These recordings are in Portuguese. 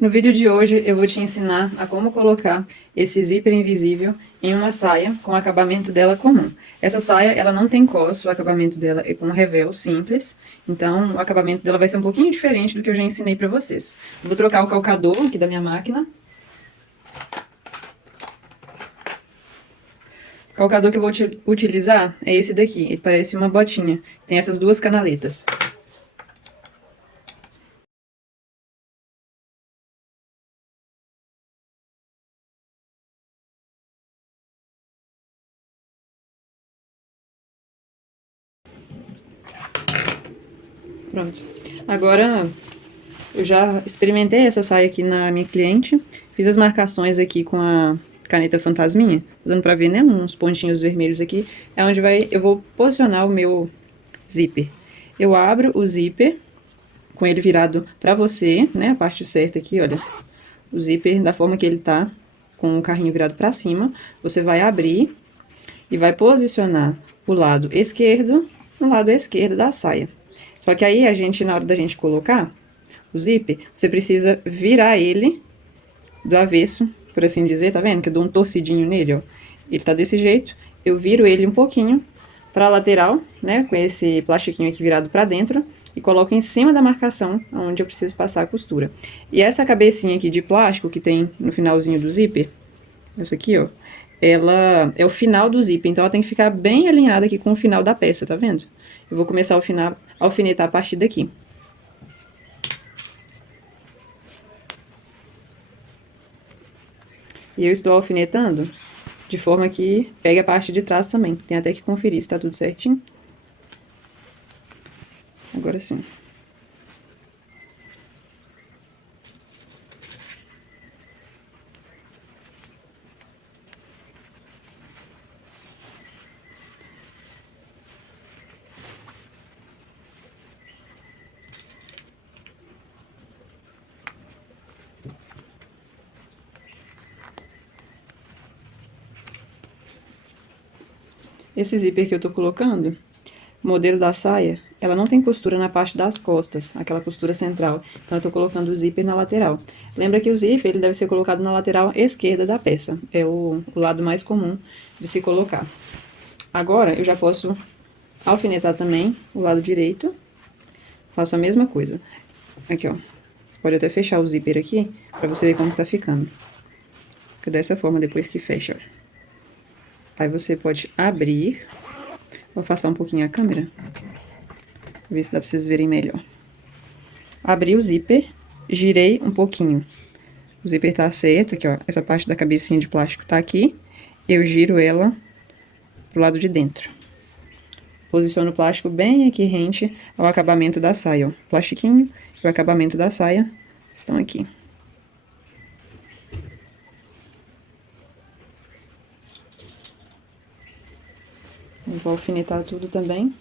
No vídeo de hoje eu vou te ensinar a como colocar esse zíper invisível em uma saia com o acabamento dela comum. Essa saia, ela não tem cos, o acabamento dela é com revel simples, então o acabamento dela vai ser um pouquinho diferente do que eu já ensinei pra vocês. Vou trocar o calcador aqui da minha máquina. O calcador que eu vou utilizar é esse daqui, ele parece uma botinha, tem essas duas canaletas. Pronto. Agora, eu já experimentei essa saia aqui na minha cliente, fiz as marcações aqui com a caneta fantasminha, tá dando pra ver, né, uns pontinhos vermelhos aqui, é onde eu vou posicionar o meu zíper. Eu abro o zíper, com ele virado pra você, né, a parte certa aqui, olha, o zíper da forma que ele tá, com o carrinho virado pra cima, você vai abrir e vai posicionar o lado esquerdo no lado esquerdo da saia. Só que aí, na hora da gente colocar o zíper, você precisa virar ele do avesso, por assim dizer, tá vendo? Que eu dou um torcidinho nele, ó. Ele tá desse jeito, eu viro ele um pouquinho pra lateral, né, com esse plastiquinho aqui virado pra dentro, e coloco em cima da marcação, onde eu preciso passar a costura. E essa cabecinha aqui de plástico que tem no finalzinho do zíper, essa aqui, ó, ela é o final do zíper, então ela tem que ficar bem alinhada aqui com o final da peça, tá vendo? Eu vou começar a alfinetar a partir daqui. E eu estou alfinetando de forma que pegue a parte de trás também. Tem até que conferir se tá tudo certinho. Agora sim. Esse zíper que eu tô colocando, o modelo da saia, ela não tem costura na parte das costas, aquela costura central. Então, eu tô colocando o zíper na lateral. Lembra que o zíper, ele deve ser colocado na lateral esquerda da peça. É o lado mais comum de se colocar. Agora, eu já posso alfinetar também o lado direito. Faço a mesma coisa. Aqui, ó. Você pode até fechar o zíper aqui, pra você ver como tá ficando. Fica dessa forma depois que fecha, ó. Aí você pode abrir. Vou afastar um pouquinho a câmera. Ver se dá pra vocês verem melhor. Abri o zíper, girei um pouquinho. O zíper tá certo, aqui, ó. Essa parte da cabecinha de plástico tá aqui. Eu giro ela pro lado de dentro. Posiciono o plástico bem aqui rente ao acabamento da saia, ó. Plastiquinho e o acabamento da saia estão aqui. Eu vou alfinetar tudo também.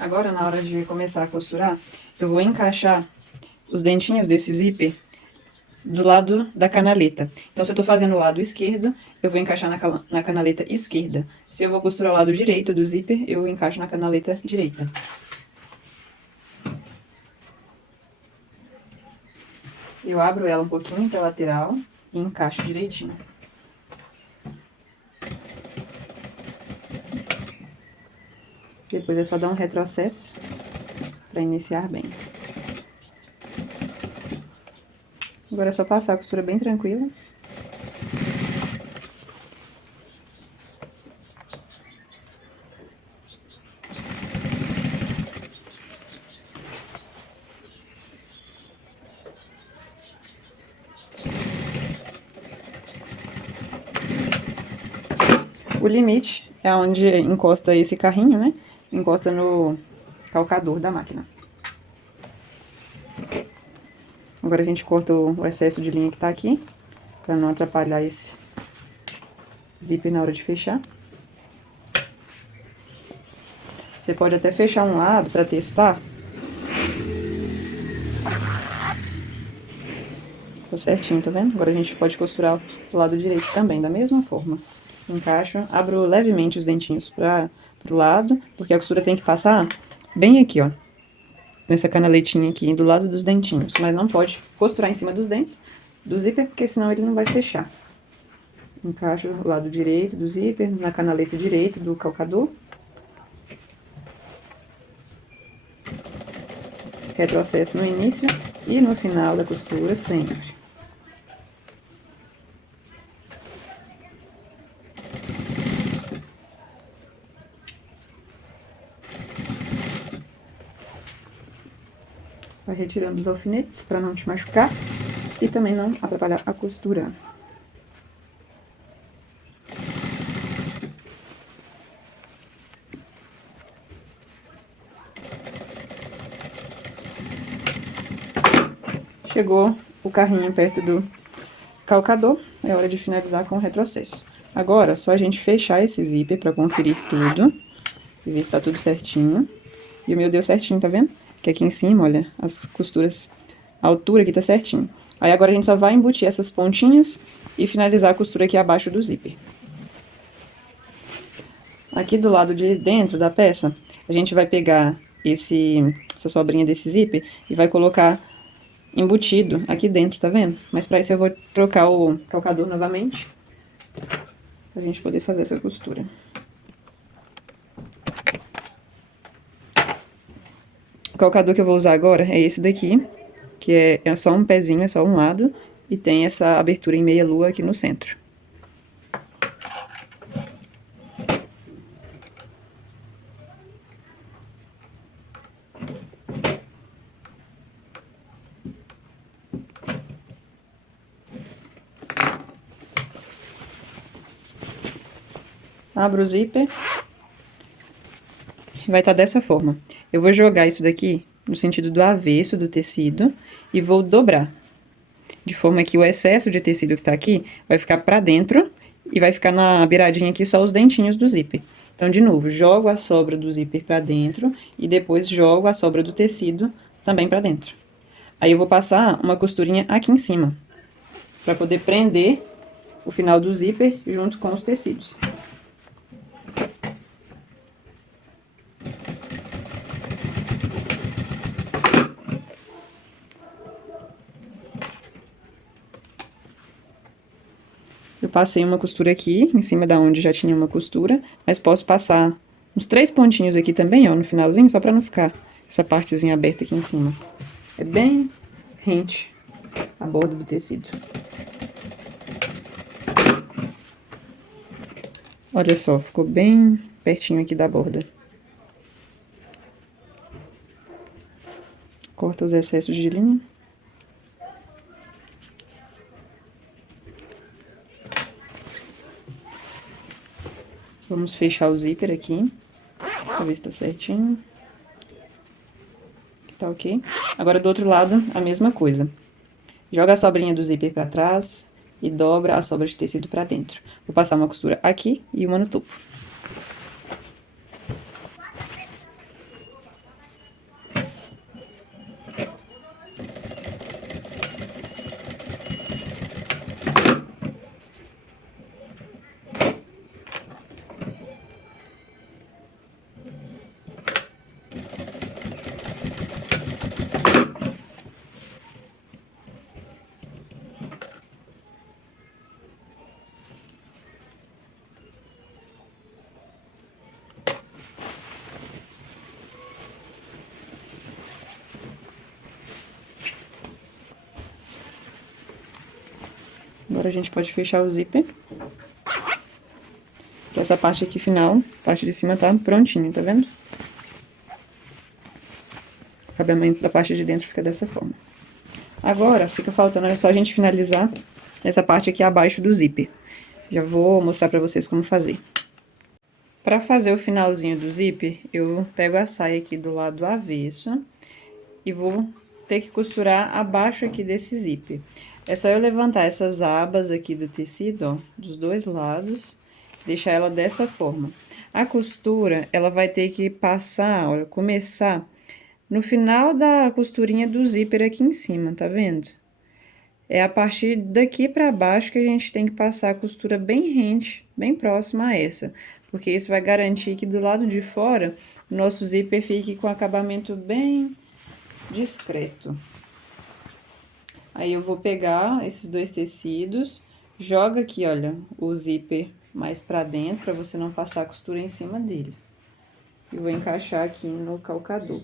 Agora, na hora de começar a costurar, eu vou encaixar os dentinhos desse zíper do lado da canaleta. Então, se eu tô fazendo o lado esquerdo, eu vou encaixar na canaleta esquerda. Se eu vou costurar o lado direito do zíper, eu encaixo na canaleta direita. Eu abro ela um pouquinho pra lateral e encaixo direitinho. Depois é só dar um retrocesso pra iniciar bem. Agora é só passar a costura bem tranquila. O limite é onde encosta esse carrinho, né? Encosta no calcador da máquina. Agora a gente corta o excesso de linha que tá aqui, pra não atrapalhar esse zíper na hora de fechar. Você pode até fechar um lado pra testar. Tá certinho, tá vendo? Agora a gente pode costurar do lado direito também, da mesma forma. Encaixo, abro levemente os dentinhos pro lado, porque a costura tem que passar bem aqui, ó. Nessa canaletinha aqui, do lado dos dentinhos. Mas não pode costurar em cima dos dentes do zíper, porque senão ele não vai fechar. Encaixo o lado direito do zíper, na canaleta direita do calcador. Retrocesso no início e no final da costura sempre. Vai retirando os alfinetes para não te machucar e também não atrapalhar a costura. Chegou o carrinho perto do calcador, é hora de finalizar com o retrocesso. Agora, só a gente fechar esse zíper para conferir tudo e ver se tá tudo certinho. E o meu deu certinho, tá vendo? Que aqui em cima, olha, as costuras, a altura aqui tá certinho. Aí agora a gente só vai embutir essas pontinhas e finalizar a costura aqui abaixo do zíper. Aqui do lado de dentro da peça, a gente vai pegar essa sobrinha desse zíper e vai colocar embutido aqui dentro, tá vendo? Mas pra isso eu vou trocar o calcador novamente, pra gente poder fazer essa costura. O calcador que eu vou usar agora é esse daqui, que é só um pezinho, é só um lado, e tem essa abertura em meia lua aqui no centro. Abro o zíper. Vai estar dessa forma. Eu vou jogar isso daqui no sentido do avesso do tecido e vou dobrar. De forma que o excesso de tecido que tá aqui vai ficar pra dentro e vai ficar na beiradinha aqui só os dentinhos do zíper. Então, de novo, jogo a sobra do zíper pra dentro e depois jogo a sobra do tecido também pra dentro. Aí eu vou passar uma costurinha aqui em cima, pra poder prender o final do zíper junto com os tecidos. Eu passei uma costura aqui, em cima da onde já tinha uma costura, mas posso passar uns 3 pontinhos aqui também, ó, no finalzinho, só pra não ficar essa partezinha aberta aqui em cima. É bem rente a borda do tecido. Olha só, ficou bem pertinho aqui da borda. Corta os excessos de linha. Vamos fechar o zíper aqui, pra ver se tá certinho. Tá ok? Agora, do outro lado, a mesma coisa. Joga a sobrinha do zíper pra trás e dobra a sobra de tecido pra dentro. Vou passar uma costura aqui e uma no topo. Agora a gente pode fechar o zíper. Que essa parte aqui final, a parte de cima tá prontinho, tá vendo? O acabamento da parte de dentro fica dessa forma. Agora, fica faltando, é só a gente finalizar essa parte aqui abaixo do zíper. Já vou mostrar pra vocês como fazer. Pra fazer o finalzinho do zíper, eu pego a saia aqui do lado avesso e vou ter que costurar abaixo aqui desse zíper. É só eu levantar essas abas aqui do tecido, ó, dos dois lados, deixar ela dessa forma. A costura, ela vai ter que passar, olha, começar no final da costurinha do zíper aqui em cima, tá vendo? É a partir daqui pra baixo que a gente tem que passar a costura bem rente, bem próxima a essa. Porque isso vai garantir que do lado de fora, o nosso zíper fique com acabamento bem discreto. Aí eu vou pegar esses dois tecidos, joga aqui, olha, o zíper mais pra dentro, pra você não passar a costura em cima dele. E vou encaixar aqui no calcador.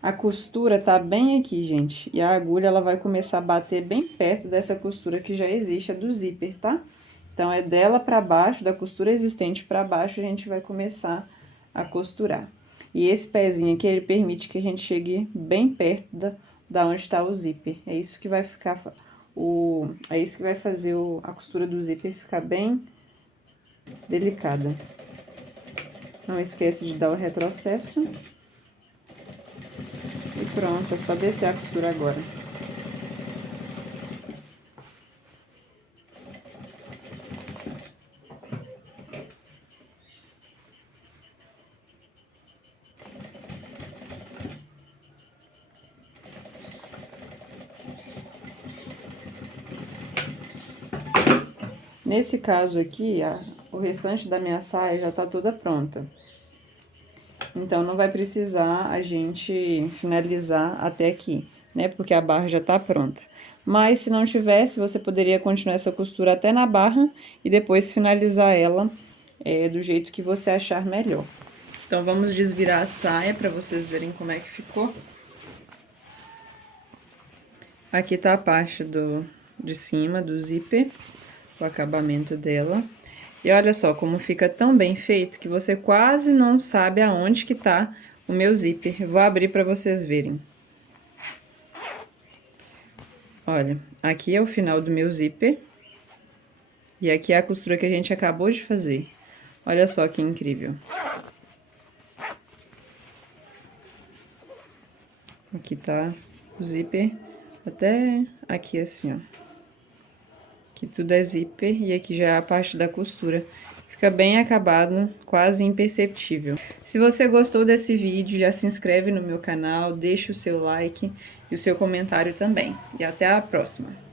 A costura tá bem aqui, gente, e a agulha, ela vai começar a bater bem perto dessa costura que já existe, a do zíper, tá? Então, é dela pra baixo, da costura existente pra baixo, a gente vai começar a costurar. E esse pezinho aqui, ele permite que a gente chegue bem perto da onde tá o zíper. É isso que vai ficar, é isso que vai fazer a costura do zíper ficar bem delicada. Não esquece de dar o retrocesso. E pronto, é só descer a costura agora. Nesse caso aqui, o restante da minha saia já tá toda pronta. Então, não vai precisar a gente finalizar até aqui, né? Porque a barra já tá pronta. Mas, se não tivesse, você poderia continuar essa costura até na barra e depois finalizar ela do jeito que você achar melhor. Então, vamos desvirar a saia pra vocês verem como é que ficou. Aqui tá a parte de cima do zíper, o acabamento dela. E olha só como fica tão bem feito que você quase não sabe aonde que tá o meu zíper. Eu vou abrir pra vocês verem. Olha, aqui é o final do meu zíper. E aqui é a costura que a gente acabou de fazer. Olha só que incrível. Aqui tá o zíper até aqui assim, ó. Aqui tudo é zíper e aqui já é a parte da costura. Fica bem acabado, quase imperceptível. Se você gostou desse vídeo, já se inscreve no meu canal, deixa o seu like e o seu comentário também. E até a próxima!